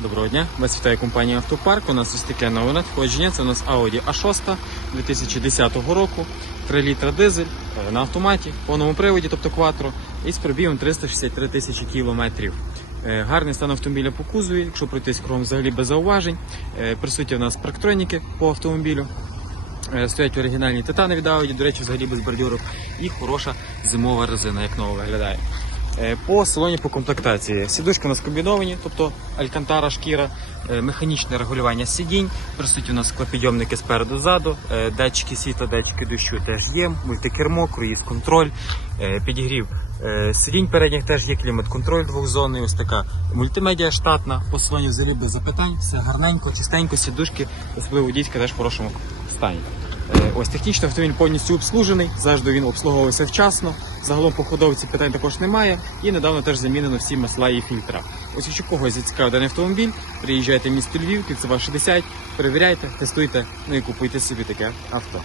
Доброго дня, вас вітає компанія Автопарк. У нас ось таке нове надходження. Це у нас Audi A6 2010 року, 3 літра дизель на автоматі, в повному приводі, тобто кватро, і з пробігом 363 тисячі кілометрів. Е, Гарний стан автомобіля по кузові, якщо пройтись кругом взагалі без зауважень. Е, Присутні у нас парктроніки по автомобілю. Е, Стоять оригінальні титани від Audi, до речі, взагалі без бордюрів. І хороша зимова резина, як нова виглядає. Е, По салоні по комплектації. Сідушки у нас комбіновані, тобто алькантара, шкіра, е, механічне регулювання сидінь. Присутні у нас склопідйомники спереду ззаду, е, датчики світла, датчики дощу теж є, мультикермо, круїз контроль, підігрів. Сидінь передніх теж є клімат-контроль двохзонний, ось така мультимедіа штатна, по салоні взагалі без запитань, все гарненько, чистенько, сідушки, особливо дітька теж в хорошому стані. Е, Ось технічно автомобіль повністю обслужений, завжди він обслуговувався вчасно. Загалом по ходовці питань також немає. І недавно теж замінено всі масла і фільтра. Ось якщо когось зацікавив даний автомобіль, приїжджайте в місто Львів, кільцева 60, перевіряйте, тестуйте, ну і купуйте собі таке авто.